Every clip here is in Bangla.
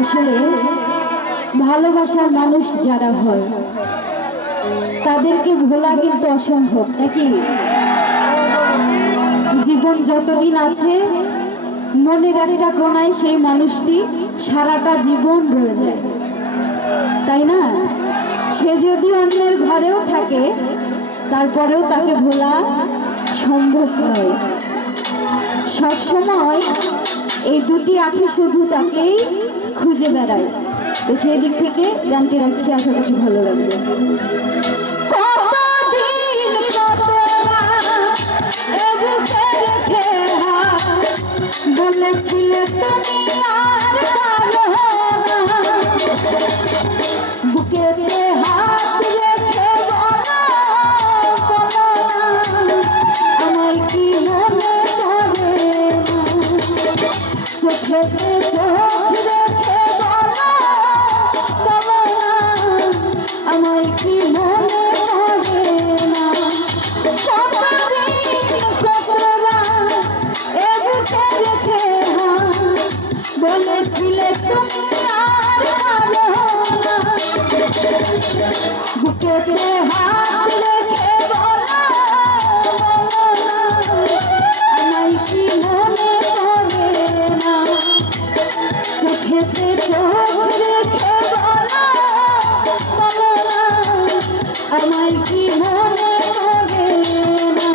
আসলে ভালোবাসার মানুষ যারা হয় তাদেরকে ভোলা কিন্তু অসম্ভব নাকি? জীবন যতদিন আছে মনের একটা কোণায় সেই মানুষটি সারাটা জীবন রয়ে যায়, তাই না? সে যদি অন্যের ঘরেও থাকে তারপরেও তাকে ভোলা সম্ভব নয়। সবসময় এই দুটি আঁখি শুধু তাকেই খুঁজে বেড়ায়। তো সেই দিক থেকে গানটি রাখছি, আশা করছি ভালো লাগবে। বলেছিলে তুমি আর পারো না, বুকেতে হাত রেখে বলো বলো না, আমায় কি মনে পড়ে না, চোখেতে চোখ রেখে বলো বলো না, আমায় কি মনে পড়ে না। বলেছিলে তুমি আর পারো না, বুকেতে হাত রেখে বলো বলো না, আমায় কি মনে পড়ে না, চোখেতে চোখ রেখে বলো বলো না, আমায় কি মনে পড়ে না।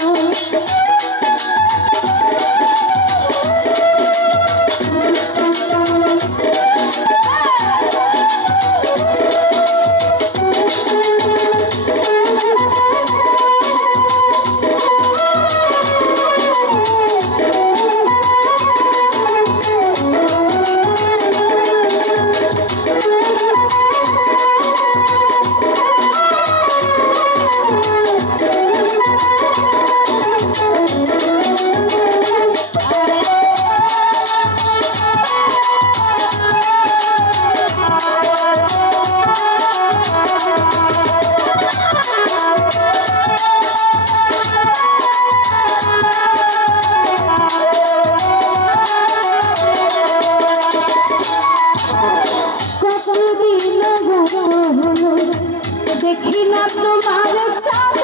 দেখি না তোমার চাঁদ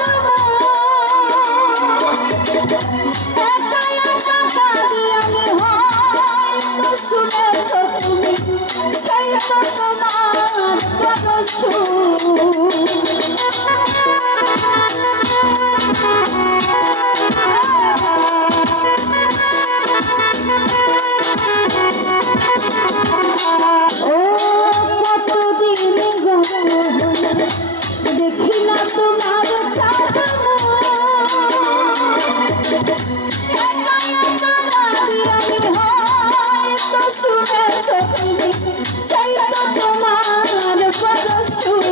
একা একা কাঁদি আমি, হয়তো শুনেছ তুমি সেই তো তোমার কত দেখি না তোমার চাঁদ আমি, হয়তো শুনেছ তুমি সেই তো তোমার কত সুর।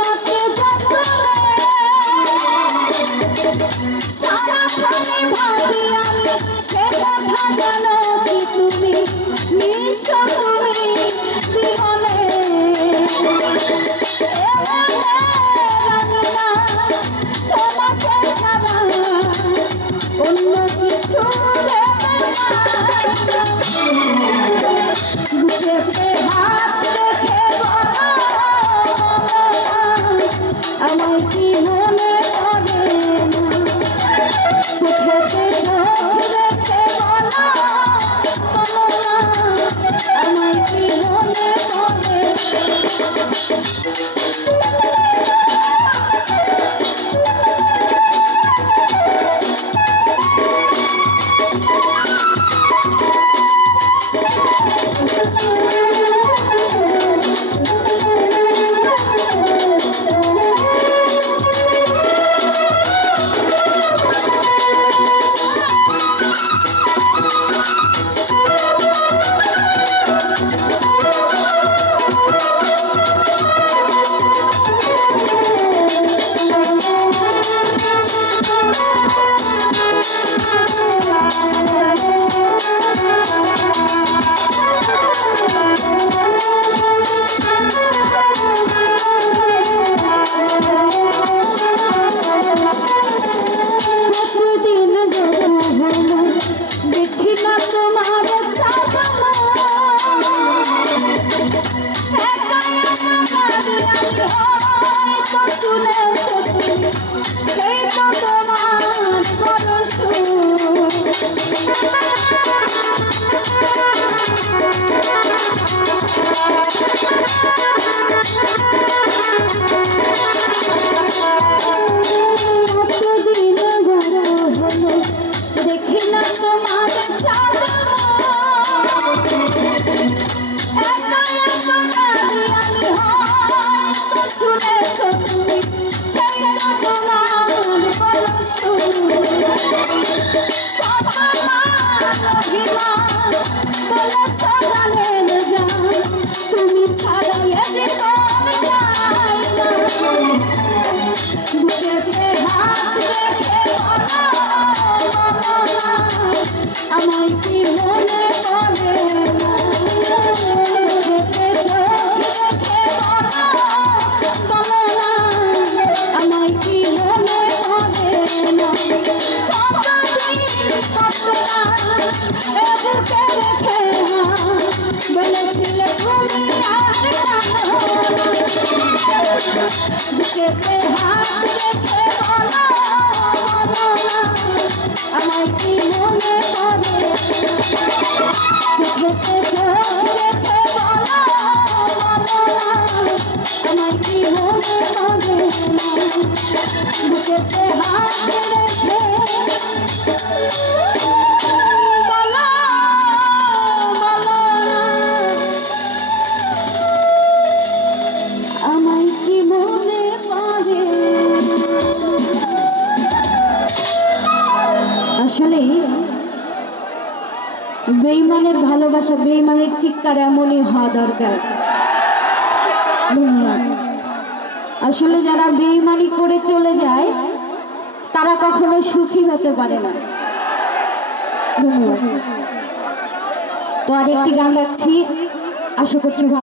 তোমাকে যতনে সারাক্ষণে ভাবি আমি সে কথা জানো কি তুমি নিঃস্ব তুমি বিহনে তোমাকে ছাড়া অন্য কিছু বুকেতে হাত রেখে আমায় কি মনে পড়ে না চোখেতে চোখ রেখে বলো না আমায় কি মনে পড়ে তুমি ছাড়া বুকেতে হাত রেখে আমায় কি মনে পড়ে না চোখেতে চোখ রেখে বলো না আমায় কি মনে পড়ে না কতদিন কত না এ বুকে রেখে বলেছিলে তুমি আর বুকেতে হাত রেখে বলো আমায় কি মনে পড়ে চোখেতে চোখ রেখে বলো আমায় কি মনে পড়ে বুকেতে হাত রেখে আসলে বেঈমানের ভালোবাসা বেঈমানের চিৎকার এমনই হওয়া দরকার। ধন্যবাদ। আসলে যারা বেঈমানি করে চলে যায় তারা কখনো সুখী হতে পারে না। ধন্যবাদ। তো আরেকটি গান গাচ্ছি, আশা করছি